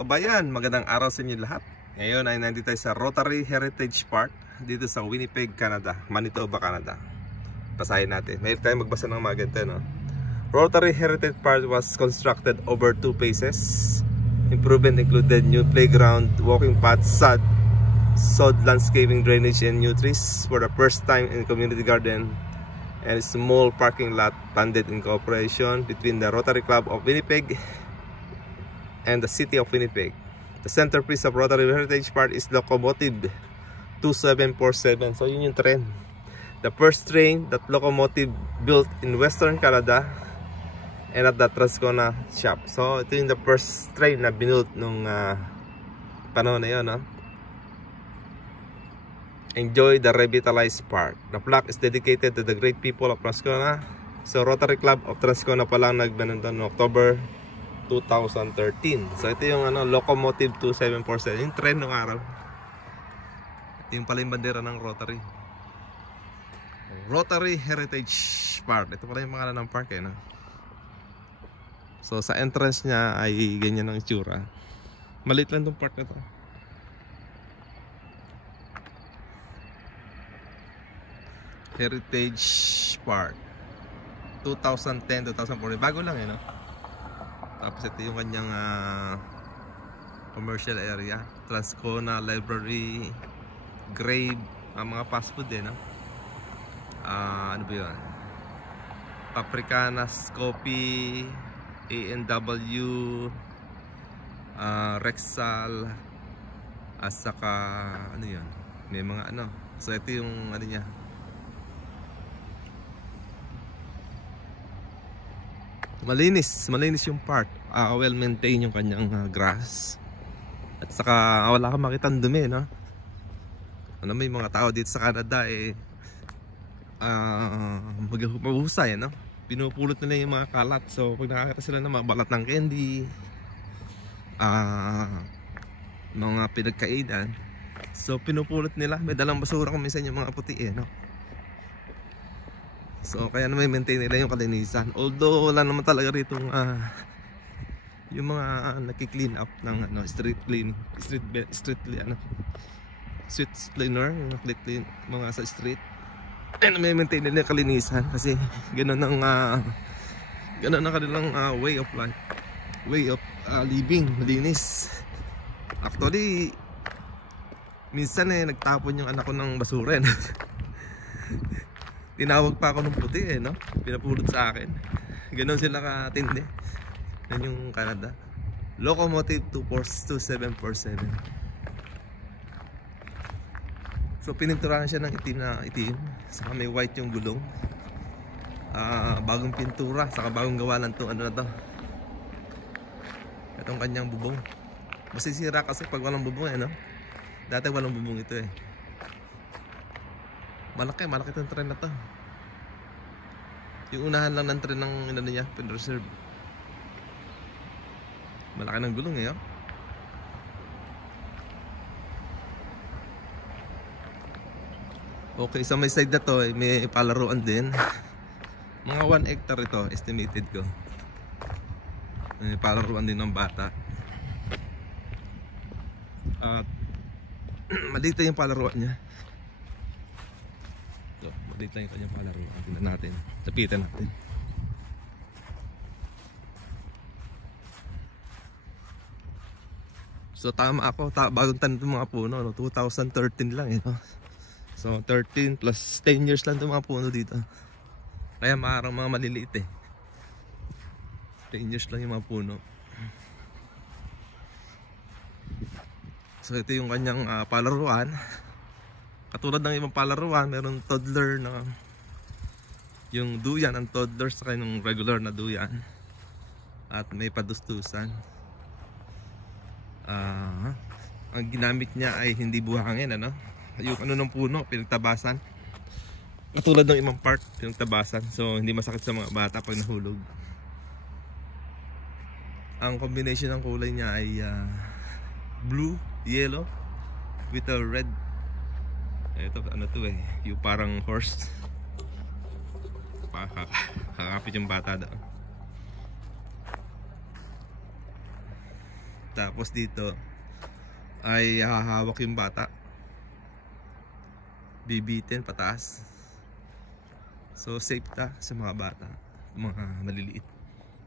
Kabayan, magandang araw sa inyo lahat. Ngayon ay nandito tayo sa Rotary Heritage Park dito sa Winnipeg, Canada, Manitoba, Canada. Basahin natin. Mayroon tayong magbasa ng mga ganito, no? Rotary Heritage Park was constructed over 2 phases. Improvement included new playground, walking paths, sod landscaping, drainage, and new trees for the first time in community garden and a small parking lot funded in cooperation between the Rotary Club of Winnipeg and the City of Winnipeg. The centerpiece of Rotary Heritage Park is Locomotive 2747. So yun yung train. The first train that locomotive built in Western Canada and at the Transcona shop. So ito yung the first train na binuilt nung panahon na yun, no? Enjoy the revitalized park. The plaque is dedicated to the great people of Transcona. So Rotary Club of Transcona pa lang nagbanuntan noong October 2013. So ito yung Locomotive 2747, yung tren ng araw. Ito yung pala yung bandera ng Rotary. Rotary Heritage Park. Ito pala yung pangalan ng park, no? So sa entrance niya ay ganyan ang itsura. Maliit lang itong park na ito. Heritage Park 2010-2014. Bago lang, no? Tapos ito yung kanyang commercial area, Transcona Library, Grave, mga fast food no? Ano ba yun? Paprikanas Coffee, A&W, Rexall, at saka ano yun? May mga so ito yung niya. Malinis yung park. Well maintained yung kanyang grass. At saka wala kang makitang dumi, no? May mga tao dito sa Canada maghusay, no? Pinupulot nila yung mga kalat. So pag nakakita sila ng mga balat ng candy, mga pinagkainan, so pinupulot nila. May dalang basura kung minsan yung mga puti, no? So kaya naman maintain nila yung kalinisan. Although wala naman talaga rito yung mga naki-clean up ng street cleaning, street cleaner, yung clean mga sa street. And may maintain nila yung kalinisan kasi ganun ang kanilang way of life, way of living, malinis. Actually minsan nagtapon yung anak ko ng basura. Tinawag pa ako ng puti, no? Pinapulot sa akin. Ganon sila katindi. Yan yung Canada. Locomotive 2747. So pininturahan siya ng itim na itim. Saka may white yung gulong. Bagong pintura. Saka bagong gawa lang itong na to. Itong kanyang bubong. Masisira kasi pag walang bubong, no? Dati walang bubong ito, Malaki itong tren na to. Yung unahan lang ng tren ng niya, pin-reserve. Malaki ng gulong, Okay, sa may side na to, may palaruan din. Mga 1 hectare ito, estimated ko. May palaruan din ng bata. At maliit yung palaruan niya. So, maliit lang yung kanyang palaro. Tingnan natin. Tapitan natin. So tama ako. Bagong tanim itong mga puno. 2013 lang, So 13 plus 10 years lang itong mga puno dito. Kaya maarang mga maliliit, 10 years lang yung mga puno. So ito yung kanyang palaruan. Katulad ng ibang palaruan, meron toddler na yung duyan, ang toddler sa yung regular na duyan. At may padustusan. Ang ginamit niya ay hindi buhangin, yung ng puno, pinagtabasan. Katulad ng ibang part, pinagtabasan. So hindi masakit sa mga bata pag nahulog. Ang combination ng kulay niya ay blue, yellow with a red. Ito yung parang horse. Kakapit yung bata daw. Tapos dito ay hahawak yung bata, bibitin pataas. So safe ta sa mga bata, mga maliliit.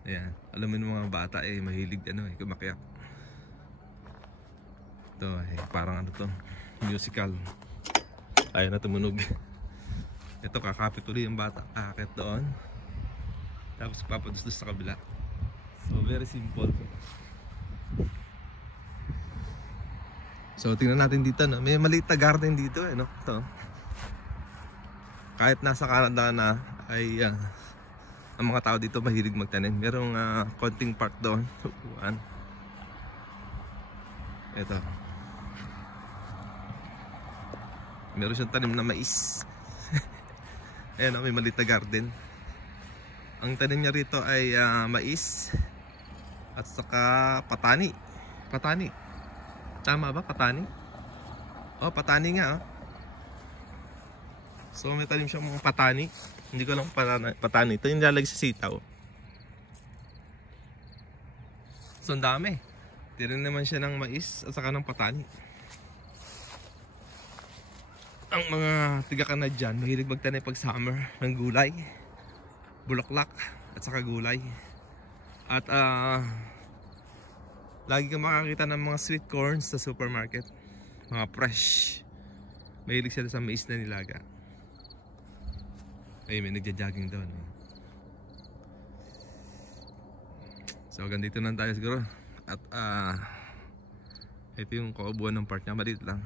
Ayan, alam mo yung mga bata mahilig kumakyat. Ito parang ano to, musical. Ayaw na tumunog. Ito kakapit ulit yung bata, kakakit doon, tapos papadustos sa kabila. So very simple. So tingnan natin dito, no? May maliit na garden dito no? Ito. Kahit nasa Canada na ay ang mga tao dito mahilig magtanim. Merong konting park doon. Upuan. Ito. Meron siyang tanim na mais. Ayan, may maliit na garden. Ang tanim niya rito ay mais at saka patani. Patani. Tama ba? Patani? Oh, patani nga. So may tanim siyang mga patani. Hindi ko lang patani. Ito yung nilalagay sa sitaw. So ang dami. Tira naman siya ng mais at saka ng patani. Ang mga tiga-Canadian mahilig magtanim pag summer ng gulay, bulaklak at saka gulay. At lagi kang makakita ng mga sweet corns sa supermarket, mga fresh. Mahilig sila sa mais na nilaga. Ay, may nagja-jogging doon. So ganito lang tayo siguro. At ito yung kaubuan ng park niya, maliit lang.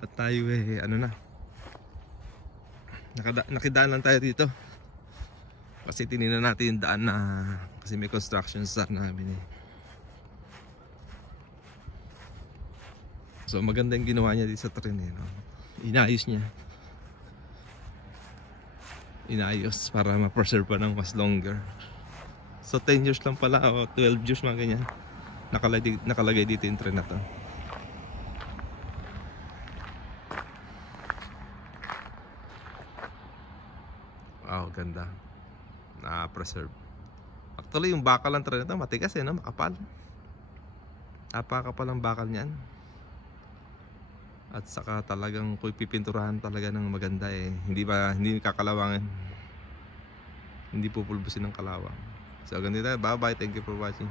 At tayo ano na, nakidaan lang tayo dito kasi tinignan natin yung daan na, kasi may construction sa namin So maganda yung ginawa niya dito sa tren no? Inayos niya, para ma-preserve pa ng mas longer. So 10 years lang pala o 12 years mga ganyan nakalagay dito yung tren na to. Wow, ganda. Na-preserve. Actually, yung bakal ng tren na ito, matigas no? Makapal. Napakapal ang bakal niyan. At saka talagang kung pipinturahan talaga ng maganda hindi kakalawangan. Hindi pupulbusin ng kalawang. So, ganito. Bye bye. Thank you for watching.